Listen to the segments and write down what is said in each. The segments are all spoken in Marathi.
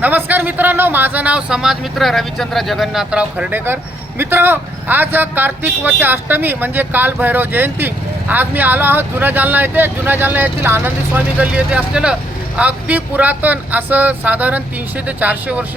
नमस्कार मित्रांनो, माझं नाव समाज मित्र रविचंद्र जगन्नाथराव खर्डेकर। मित्रांनो, आज कार्तिक वती अष्टमी म्हणजे काल भैरव जयंती। आज मी आलो आहोत जुना जालना येथे। जुना जालना येथील आनंदी स्वामी गल्ली येथे असलेलं अगदी पुरातन असं साधारण 300 ते 400 वर्ष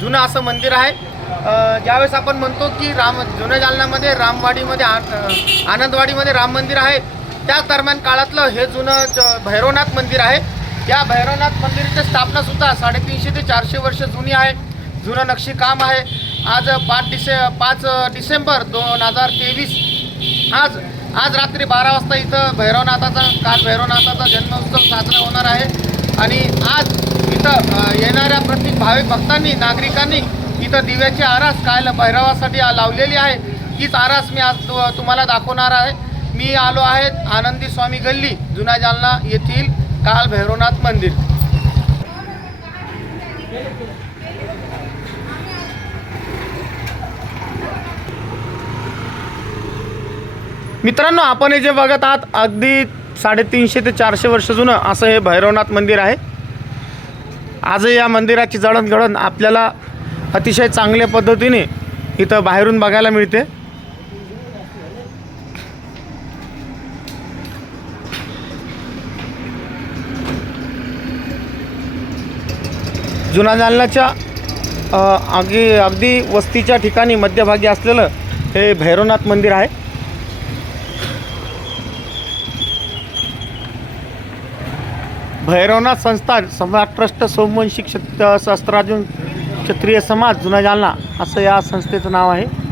जुनं असं मंदिर आहे। ज्यावेळेस आपण म्हणतो की जुन्या जालन्यामध्ये रामवाडीमध्ये आनंदवाडीमध्ये राम मंदिर आहे, त्या दरम्यान काळातलं हे जुनं भैरवनाथ मंदिर आहे। या भैरवनाथ मंदिराची स्थापनासुद्धा 350 ते 400 वर्ष जुनी आहे। जुनं नक्षीकाम आहे। आज 5 डिसेंबर 2023 आज रात्री 12 वाजता इथं भैरवनाथाचा जन्मोत्सव साजरा होणार आहे। आणि आज इथं येणाऱ्या प्रत्येक भाविक भक्तांनी नागरिकांनी इथं दिव्याची आरास काय भैरवासाठी लावलेली आहे। तीच आरास मी आज तुम्हाला दाखवणार आहे। मी आलो आहे आनंदी स्वामी गल्ली जुना जालना येथील काल भैरवनाथ मंदिर। मित्रांनो, आपण हे जे बघत आहात अगदी 350 ते 400 वर्ष जुनं असं हे भैरवनाथ मंदिर आहे। आजही या मंदिराची जडणघडण आपल्याला अतिशय चांगल्या पद्धतीने इथं बाहेरून बघायला मिळते। जुना जालन्याच्या अगदी वस्तीच्या ठिकाणी मध्यभागी असलेलं हे भैरवनाथ मंदिर आहे। भैरवनाथ संस्थान सम्राट ट्रस्ट सोमवंशी सहस्त्रार्जुन क्षत्रिय समाज जुना जालना असं या संस्थेचं नाव आहे।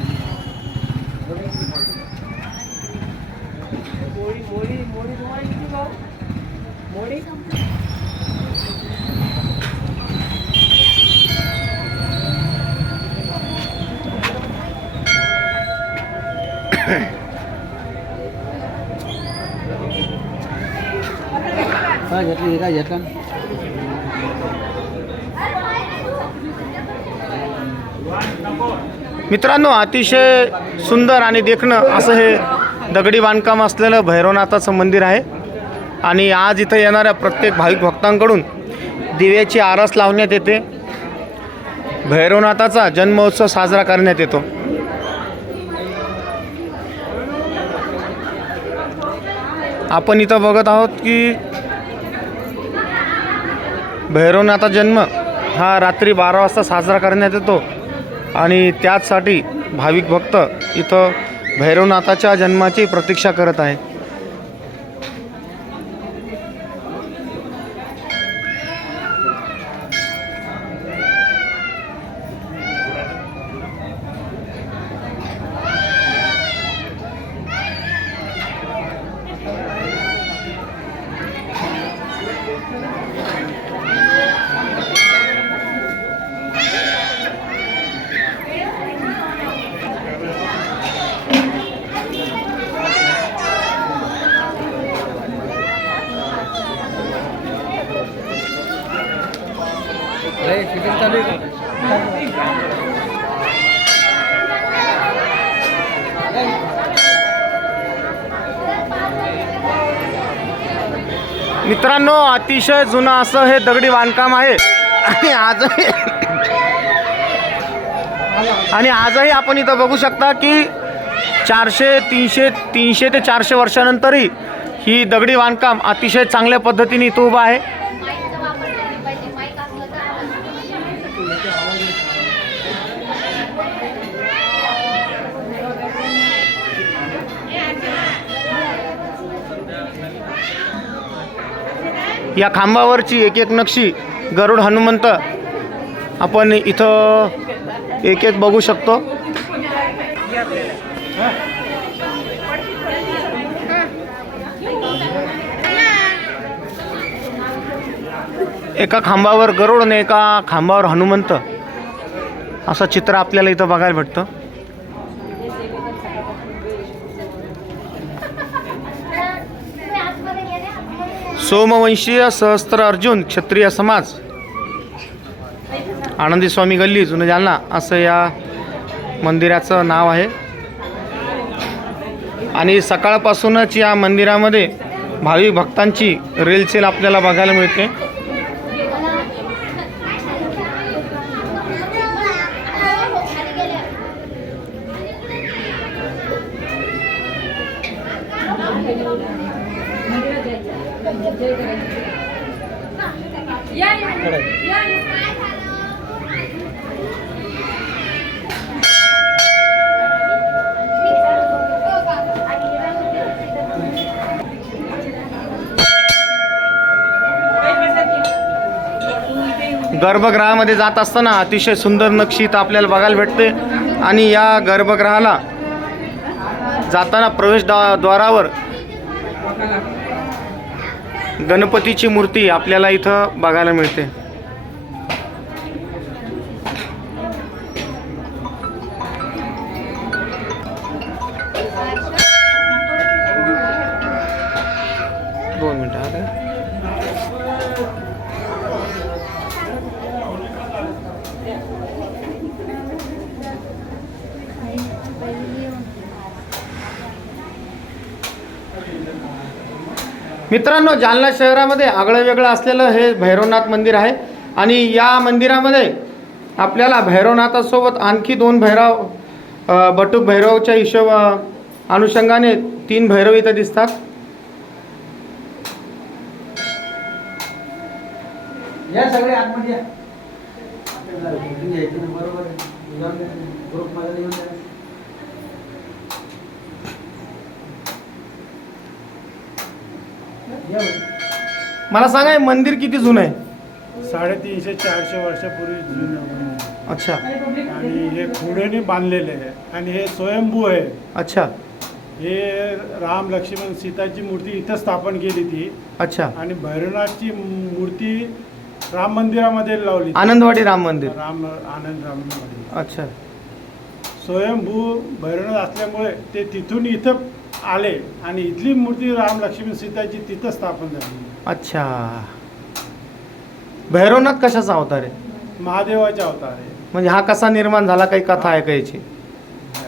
मित्रांनो, अतिशय सुंदर आणि देखणं असं हे दगडी बांधकाम असलेलं भैरवनाथाचं मंदिर आहे। आणि आज इथं येणाऱ्या प्रत्येक भाविक भक्तांकडून दिव्याची आरास लावण्यात येते। भैरवनाथाचा जन्मोत्सव साजरा करण्यात येतो। आपण इथं बघत आहोत की भैरवनाथा जन्म हा रात्री 12 वाजता साजरा करण्यात येतो आणि त्याचसाठी भाविक भक्त इथं भैरवनाथाच्या जन्माची प्रतीक्षा करत आहे। मित्रांनो, अतिशय जुनं असं हे दगडी बांधकाम आहे। आणि आजही आपण इथं बघू शकता की 300 ते 400 वर्षानंतरही ही दगडी बांधकाम अतिशय चांगल्या पद्धतीने इथं उभं आहे। या खांबावरची एक नक्षी गरुड हनुमंत आपण इथं एक बघू शकतो। एका खांबावर गरुड आणि एका खांबावर हनुमंत असं चित्र आपल्याला इथं बघायला भेटतं। सोमवंशीय सहस्त्रार्जुन क्षत्रिय समाज आनंदी स्वामी गल्ली जुना जालना असं या मंदिराचं नाव आहे। आणि सकाळपासूनच या मंदिरामध्ये भाविक भक्तांची रेलचेल आपल्याला बघायला मिळते। गर्भगृहामध्ये जात असताना अतिशय सुंदर नक्षीत आपल्याला बघायला भेटते आणि या गर्भगृहाला जाताना प्रवेशद्वारावर गणपतीची मूर्ती आपल्याला इथं बघायला मिळते. दोन मिनिटं. मित्रांनो, जालना शहरामध्ये आगळं वेगळं असलेलं हे भैरवनाथ मंदिर आहे आणि या मंदिरामध्ये आपल्याला भैरवनाथासोबत आणखी 2 भैरव बटुक भैरवच्या हिशोब अनुषंगाने 3 भैरव इथं दिसतात. या सगळे आतमध्ये या. बरोबर मला सांगा, हे मंदिर किती जुनं आहे? 350-400 वर्षापूर्वी जुनं. अच्छा. आणि हे खोड्याने बांधलेले आहे आणि हे स्वयंभू आहे. अच्छा. हे राम लक्ष्मण सीताची मूर्ती इथं स्थापन केली ती. अच्छा. आणि भैरवनाथची मूर्ती राम मंदिरामध्ये लावली. आनंदवाडी राम मंदिर. आनंद राम मंदिर. अच्छा. स्वयंभू भैरवनाथ असल्यामुळे ते तिथून इथं आले आणि इथली मूर्ती राम लक्ष्मण सीताची तिथं स्थापन झाली. अच्छा. भैरवनाथ कशाचा अवतार आहे? महादेवाचा अवतार आहे. म्हणजे हा कसा निर्माण झाला, काही कथा आहे का याची?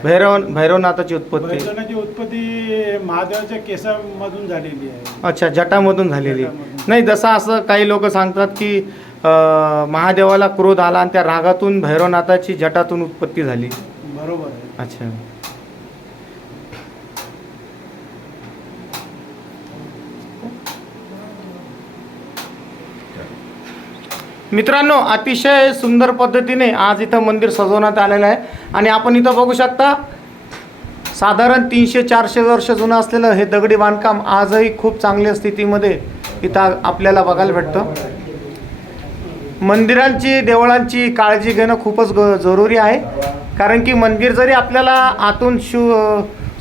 भैरवनाथाची उत्पत्ती. भैरवनाथची उत्पत्ती महादेवाच्या केसामधून झालेली आहे. अच्छा, जटामधून झालेली. नाही, जसं असं काही लोक सांगतात की महादेवाला क्रोध आला आणि त्या रागातून भैरवनाथाची जटातून उत्पत्ती झाली. बरोबर आहे. अच्छा. मित्रांनो, अतिशय सुंदर पद्धतीने आज इथं मंदिर सजवण्यात आलेलं आहे आणि आपण इथं बघू शकता साधारण 300-400 वर्ष जुनं असलेलं हे दगडी बांधकाम आजही खूप चांगल्या स्थितीमध्ये इथं आपल्याला बघायला भेटतं. मंदिरांची, देवळांची काळजी घेणं खूपच जरुरी आहे, कारण की मंदिर जरी आपल्याला आतून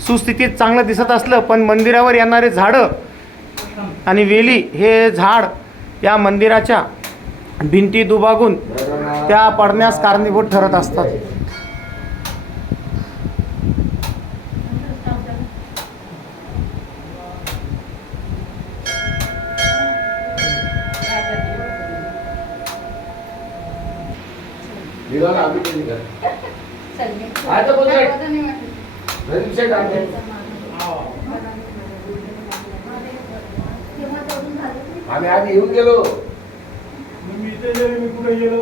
सुस्थितीत चांगलं दिसत असलं, पण मंदिरावर येणारे झाडं आणि वेली, हे झाड या मंदिराच्या भिंती दुभागून त्या पडण्यास कारणीभूत ठरत असतात. आम्ही आधी येऊन गेलो. मी कुठे गेलो?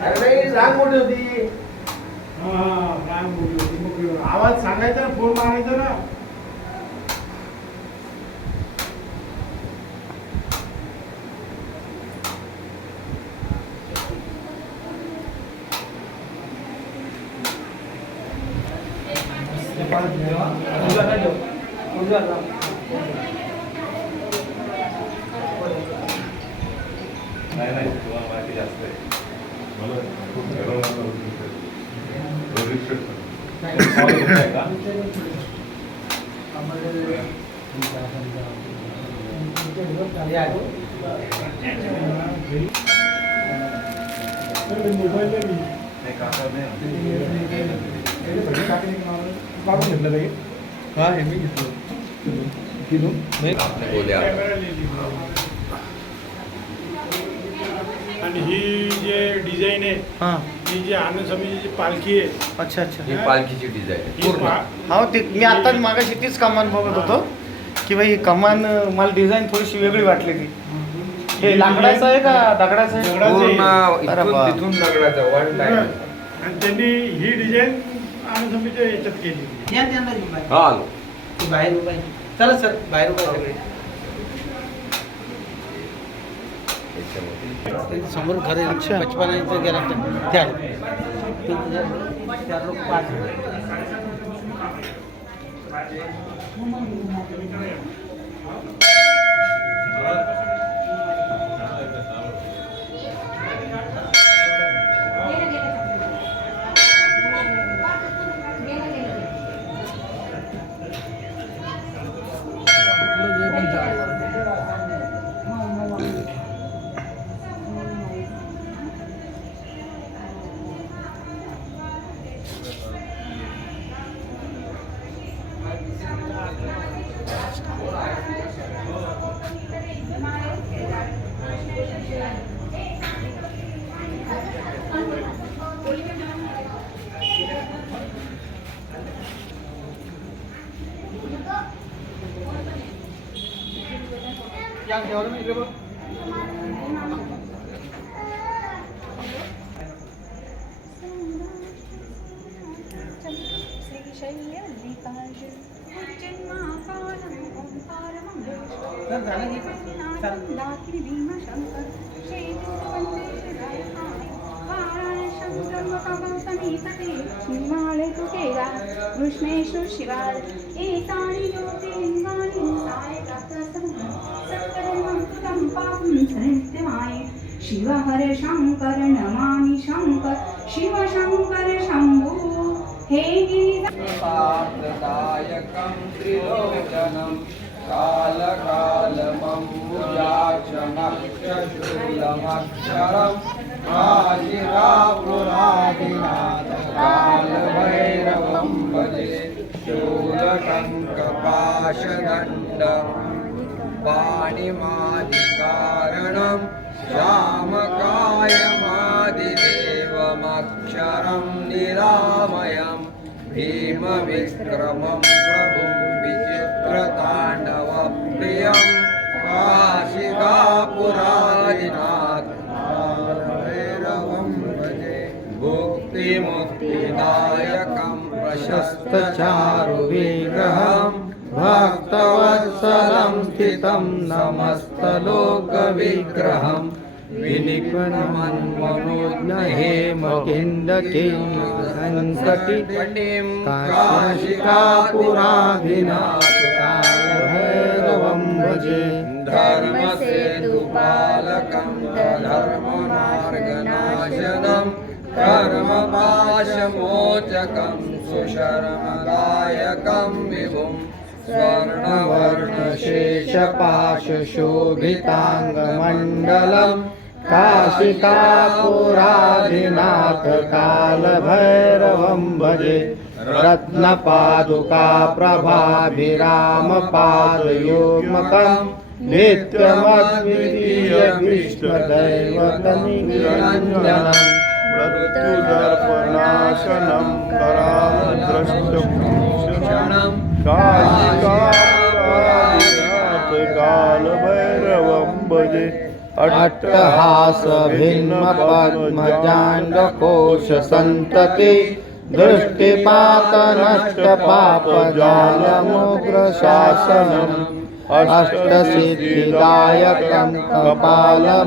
अरे नाही, रांग मोठी होती. रांग मोठी होती. मग आवाज सांगायचा ना, फोन मारायचा ना. नाही तुम्हाला माहिती जास्त आहे. मला आणि ही जे डिझाईन आहे, ही जी आनंद समितीची पालखी आहे. अच्छा अच्छा. ही पालखीची डिझाईन. हो, ते मी आता मागाशी तीच कमान बघत होतो की भाई कमान मला डिझाईन थोडीशी वेगळी वाटली. ती हे लाकडाचं आहे का दगडाचं आहे? तिथून दगडाचं वन टाइम. आणि त्यांनी ही डिझाईन आनंद समितीच्या याच्यात केली. बाहेर उभा. चला सर, बाहेर उभा सगळे. त्याच्यामध्ये. समोर घर आहे, बचपन इथे गेला ते आहे. ते चार लोक पाच कृष्णेश्वर शिवाय एतानि ज्योतिर्लिंगानि शिव हर शंकर नमामि शंकर शिव शंकर शंभो हे साधदायकं त्रिलोचनं कालकालमम्बुजाक्षणक्षशूलमक्षरम् आशिरापुरादिनाथ कालभैरवं भजे शूलटङ्कपाशदण्डं पाणिमादिकारणं श्यामकायमादिदेवमक्षरं निरामयं भीमविक्रमं प्रभुं विचित्रताण्डवप्रियं काशिकापुरादिनाथ कालभैरवं भजे भुक्तिमुक्तिदायकं प्रशस्तचारुविग्रहं भक्तवत्सलं स्थितं नमस्तलोकविग्रहं विनिपन्मन्मनोज्ञहेमकिन्दकीं काशिकापुराधिनाथ कालभैरवं भजे धर्मसेतुपालकं धर्ममार्गनाशनं कर्मपाशमोचकं सुशर्मदायकं विभुं स्वर्णवर्णशेषपाशशोभिताङ्गमण्डलं काशिकापुराधिनाथ कालभैरवं भजे रत्नपादुका प्रभाभिरामपादयोग्मकं नित्यमद्वितीयविष्णुदैवतनिरञ्जनं मृत्युदर्पनाशनं करालद्रष्टभूषणं काशिकापुरादिनाथ कालभैरवं भजे अट्टहास भिन्न पद्मजाण्डकोशसन्तति दृष्टिपात नष्ट पाप जालमुग्रशासनम् अष्टसिद्धिदायकं कपालमादिकाधरं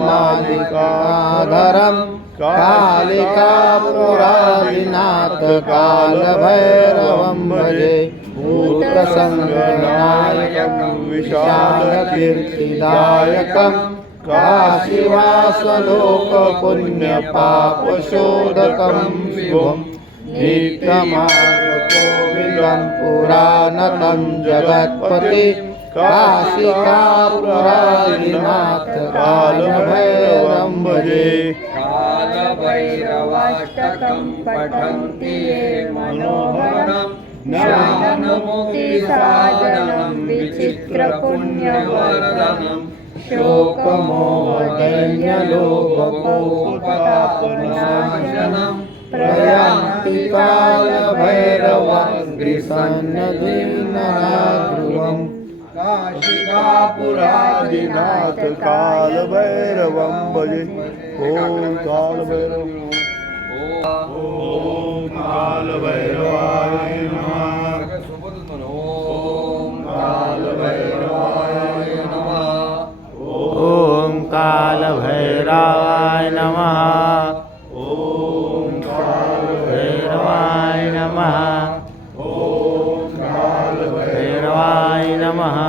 कालिकापुरादिनाथ कालभैरवं भजे भूतसङ्गनायकं विशालकीर्तिदायकं काशीवासलोकपुण्यपापशोधकं विभुं नित्यमार्गकोविलं पुराणतं जगत्पति काशिकापुरादिनाथ कालभैरवं भजे कालभैरवाष्टकं पठन्ति ये मनोहरं ज्ञानमुक्तिसाधनं विचित्रपुण्यवर्धनं शोकमोहदैन्यलोककोपतापनाशनं प्रयान्ति कालभैरवाग्रिसन्नधिनध्रुवम् काशिकापुरादिनाथ कालभैरवं भजे ॐ कालभैरव ॐ कालभैरवाय नमः ॐ कालभैरवाय नमः ॐ कालभैरवाय भैरवाय नमः ओम भैरवाय नमः ओम काल भैरवाय नमः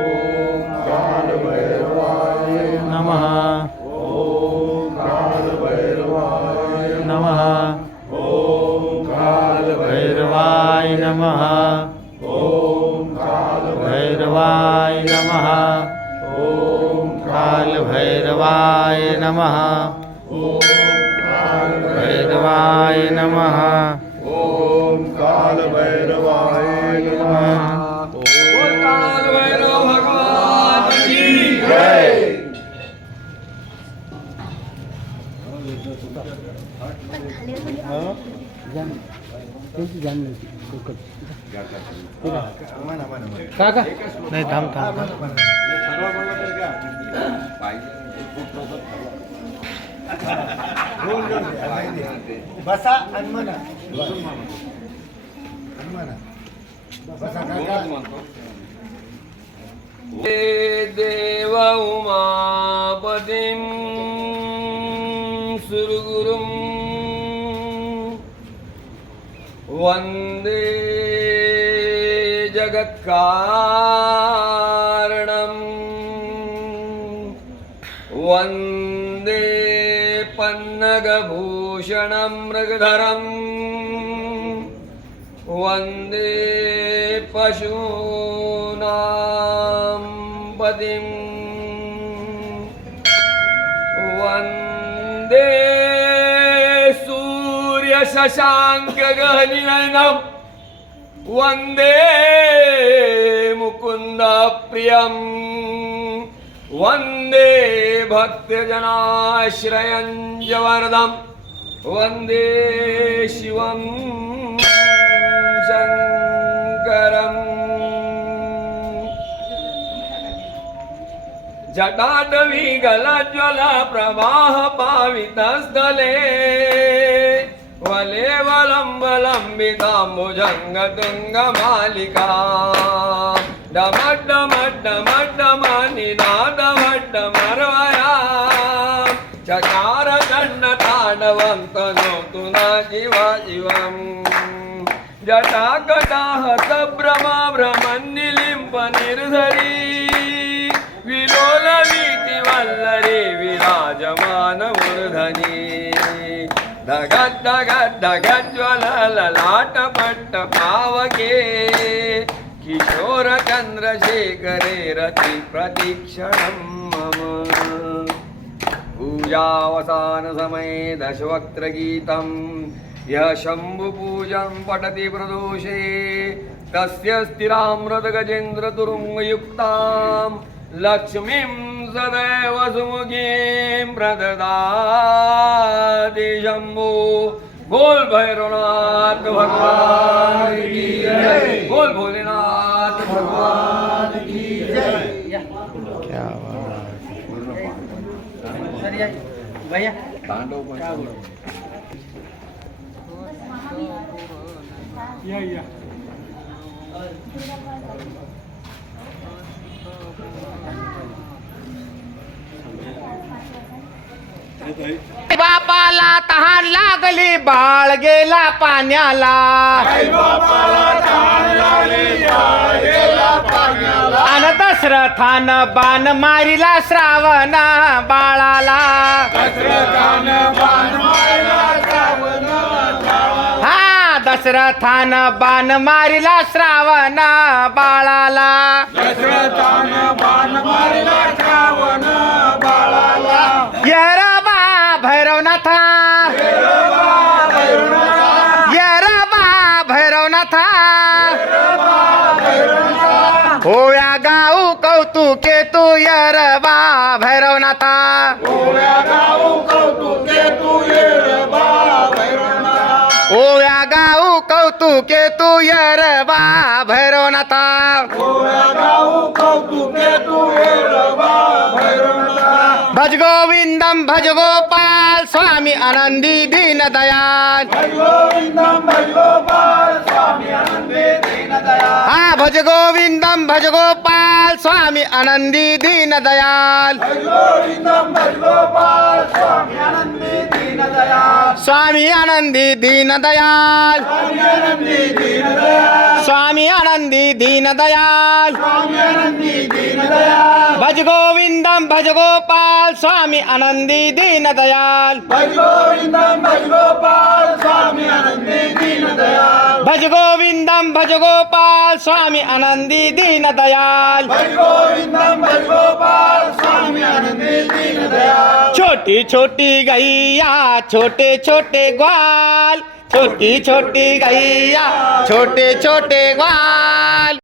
ओम काल भैरवाय नमः ओम काल भैरवाय नमः ओम काल भैरवाय नमः ओम काल भैरवाय नमः ओम काल भैरवाय नमः भैरवाय नमः ओम काल भैरवाय नमः बोल काल भैरव भगवान की जय काका नाही थांब थांब बसा आणि म्हणा. हे देव उमापतिं सुरगुरुं वन्दे जगत्कारणं वन्दे पन्नगभूषणं मृगधरं वन्दे पशूनां पतिं वन्दे सूर्यशशाङ्कगहनिनयनं वन्दे मुकुन्दप्रियं वन्दे भक्तजनाश्रयं जवर्दं वन्दे शिवं शङ्करम् जटाटवी गलज्वल प्रवाह पावितस्थले वलेवलम्बलम्बिताम्बुजङ्गतुङ्गमालिका डमड्डमड्डमड्डमनिनादमड्डमर्वया चकार दण्डताण्डवं तनोतु न जीवं जटाकटाह भ्रमन्निलिम्प निर्धरी विलोलवीति वल्लरी विराजमान मूर्धनि धगज्ज्वलललाटपट्ट पावके किशोर चन्द्रशेखरे रति प्रतीक्षणं मम पूजावसान समये दशवक्त्र गीतं यः शम्भुपूजं पठति प्रदोषे तस्य स्थिरामृत गजेन्द्र तुरुङ्गयुक्तां लक्ष्मीं सदैव सुमुखीं प्रददाति शम्भो बोल भैरवनाथ भगवान की जय बोल भोलेनाथ भगवान की जय क्या भैया या बापाला तहान लागली बाळ गेला पाण्याला अन दशरथानं बाण मारिला श्रावण बाळाला हा दशरथानं बाण मारिला श्रावण बाळाला यरबा भैरवनाथा यरबा भैरवनाथा होया गाऊ कौतुके तू यरबा भैरवनाथा ओया गाऊ कौतुके तू यरबा भैरवनाथा भज गोविंदम भज गोपाल स्वामी आनंदी दीन दयाल हा भज गोविंदम भज गोपाल स्वामी आनंदी दीन दयाल स्वामी आनंदी दीनदयाल स्वामी आनंदी दीनदयाल भज गोविंदम भज गोपाल स्वामी आनंदी दीनदयाल भज गोविंदम भज गोपाल स्वामी आनंदी दीनदयाल छोटी छोटी गैया छोटे छोटे ग्वाल छोटी छोटी गैया छोटे छोटे ग्वाल